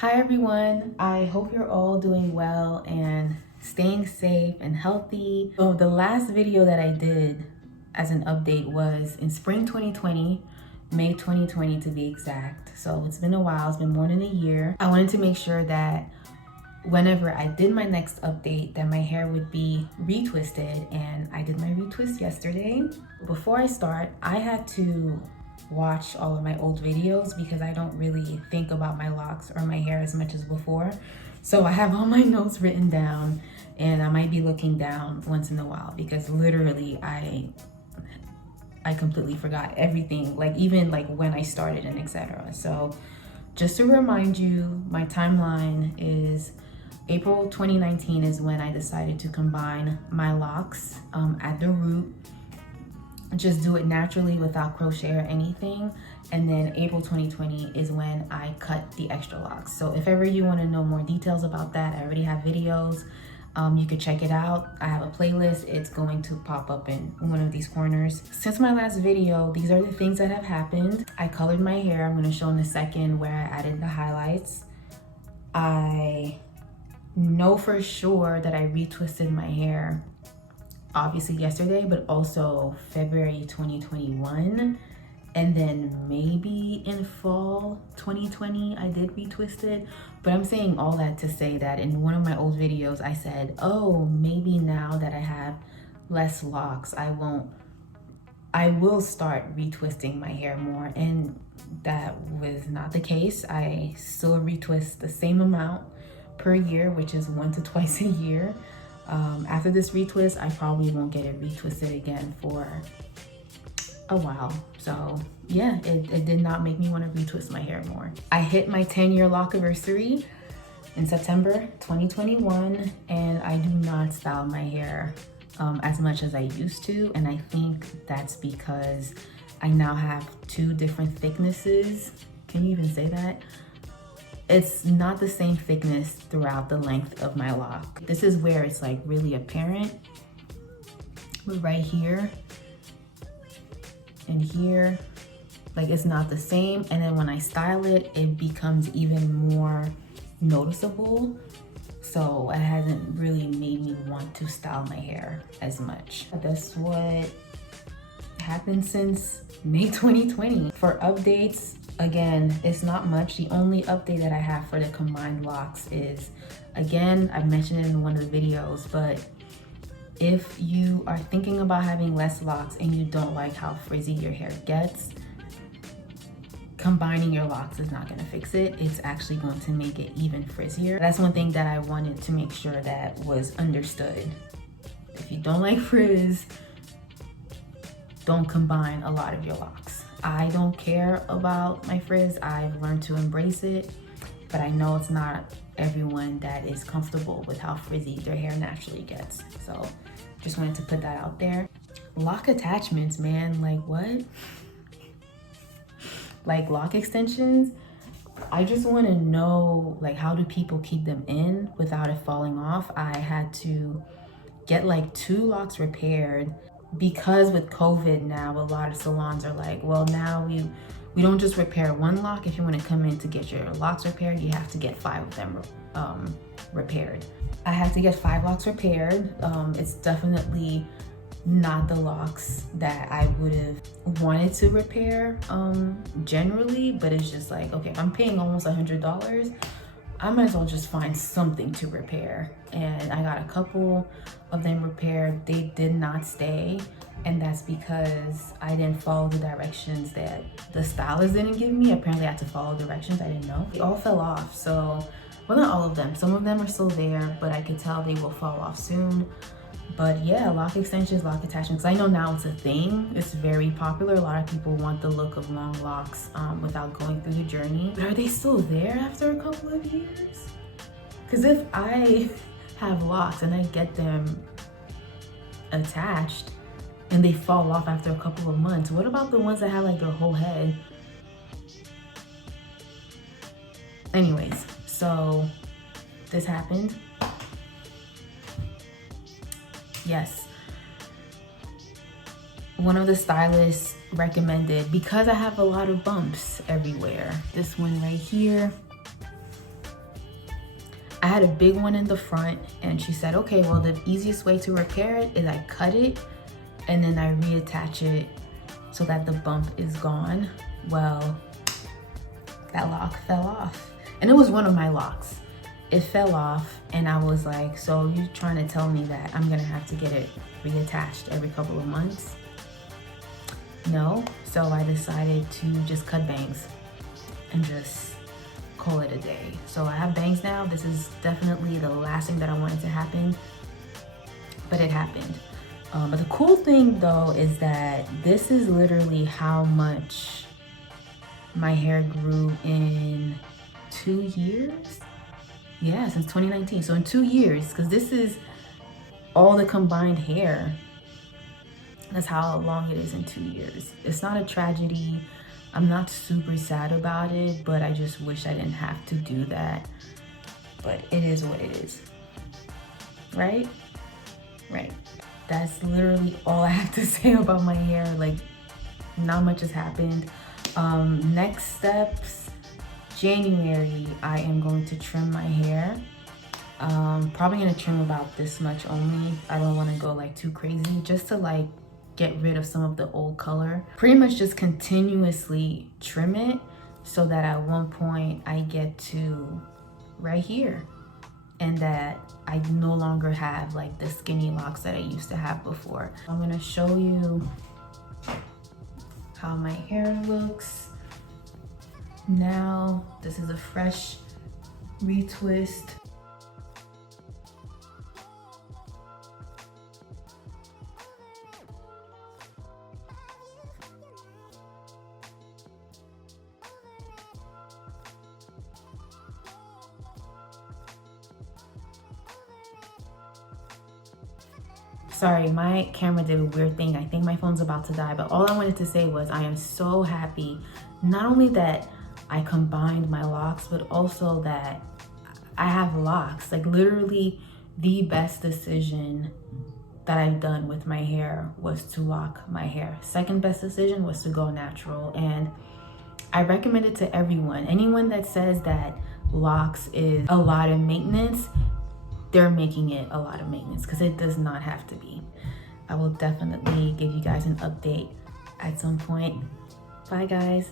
Hi everyone, I hope you're all doing well and staying safe and healthy. So the last video that I did as an update was in spring 2020, May 2020 to be exact. So it's been a while, it's been more than a year. I wanted to make sure that whenever I did my next update that my hair would be retwisted, and I did my retwist yesterday. Before I start, I had to watch all of my old videos because I don't really think about my locks or my hair as much as before. So I have all my notes written down and I might be looking down once in a while because literally I completely forgot everything, like even like when I started and etc. So just to remind you, my timeline is April 2019 is when I decided to combine my locks at the root, just do it naturally without crochet or anything. And then April 2020 is when I cut the extra locks. So if ever you want to know more details about that, I already have videos. You could check it out. I have a playlist. It's going to pop up in one of these corners. Since my last video, these are the things that have happened. I colored my hair. I'm going to show in a second where I added the highlights. I know for sure that I retwisted my hair obviously yesterday, but also February 2021. And then maybe in fall 2020, I did retwist it. But I'm saying all that to say that in one of my old videos, I said, oh, maybe now that I have less locks, I will start retwisting my hair more. And that was not the case. I still retwist the same amount per year, which is 1 to twice a year. After this retwist, I probably won't get it retwisted again for a while. So yeah, it did not make me want to retwist my hair more. I hit my 10-year lock anniversary in September 2021, and I do not style my hair as much as I used to. And I think that's because I now have 2 different thicknesses. Can you even say that? It's not the same thickness throughout the length of my lock. This is where it's like really apparent, but right here and here, like it's not the same. And then when I style it, it becomes even more noticeable. So it hasn't really made me want to style my hair as much. That's what happened since May 2020. For updates, again, it's not much. The only update that I have for the combined locks is, again, I mentioned it in one of the videos, but if you are thinking about having less locks and you don't like how frizzy your hair gets, combining your locks is not going to fix it. It's actually going to make it even frizzier. That's one thing that I wanted to make sure that was understood. If you don't like frizz, don't combine a lot of your locks. I don't care about my frizz. I've learned to embrace it, but I know it's not everyone that is comfortable with how frizzy their hair naturally gets. So just wanted to put that out there. Lock attachments, man, like what? Like lock extensions, I just want to know, like, how do people keep them in without it falling off? I had to get like 2 locks repaired because with COVID now, a lot of salons are like, well, now we don't just repair 1 lock. If you want to come in to get your locks repaired, you have to get 5 of them repaired. I had to get 5 locks repaired. It's definitely not the locks that I would have wanted to repair generally, but it's just like, okay, I'm paying almost $100. I might as well just find something to repair. And I got a couple of them repaired. They did not stay, and that's because I didn't follow the directions that the stylist didn't give me. Apparently I had to follow directions I didn't know. They all fell off. So, well, not all of them. Some of them are still there, but I could tell they will fall off soon. But yeah, lock extensions, lock attachments. I know now it's a thing. It's very popular. A lot of people want the look of long locks without going through the journey. But are they still there after a couple of years? Because if I have locks and I get them attached and they fall off after a couple of months, what about the ones that have like their whole head? Anyways, so this happened. Yes, one of the stylists recommended, because I have a lot of bumps everywhere, this one right here, I had a big one in the front, and she said, okay, well, the easiest way to repair it is I cut it and then I reattach it so that the bump is gone. Well, that lock fell off, and it was one of my locks. It fell off, and I was like, so you're trying to tell me that I'm gonna have to get it reattached every couple of months? No. So I decided to just cut bangs and just call it a day. So I have bangs now. This is definitely the last thing that I wanted to happen, but it happened. But the cool thing though is that this is literally how much my hair grew in 2 years. Yeah, since 2019. So in 2 years, because this is all the combined hair. That's how long it is in 2 years. It's not a tragedy. I'm not super sad about it, but I just wish I didn't have to do that. But it is what it is. Right? Right. That's literally all I have to say about my hair. Like, not much has happened. Next steps, January, I am going to trim my hair. Probably gonna trim about this much only. I don't want to go like too crazy, just to like get rid of some of the old color. Pretty much just continuously trim it so that at one point I get to right here, and that I no longer have like the skinny locks that I used to have before. I'm gonna show you how my hair looks now. This is a fresh retwist. Sorry, my camera did a weird thing. I think my phone's about to die, but all I wanted to say was I am so happy, not only that I combined my locks, but also that I have locks. Like, literally the best decision that I've done with my hair was to lock my hair. Second best decision was to go natural, and I recommend it to everyone. Anyone that says that locks is a lot of maintenance, they're making it a lot of maintenance, because it does not have to be. I will definitely give you guys an update at some point. Bye guys.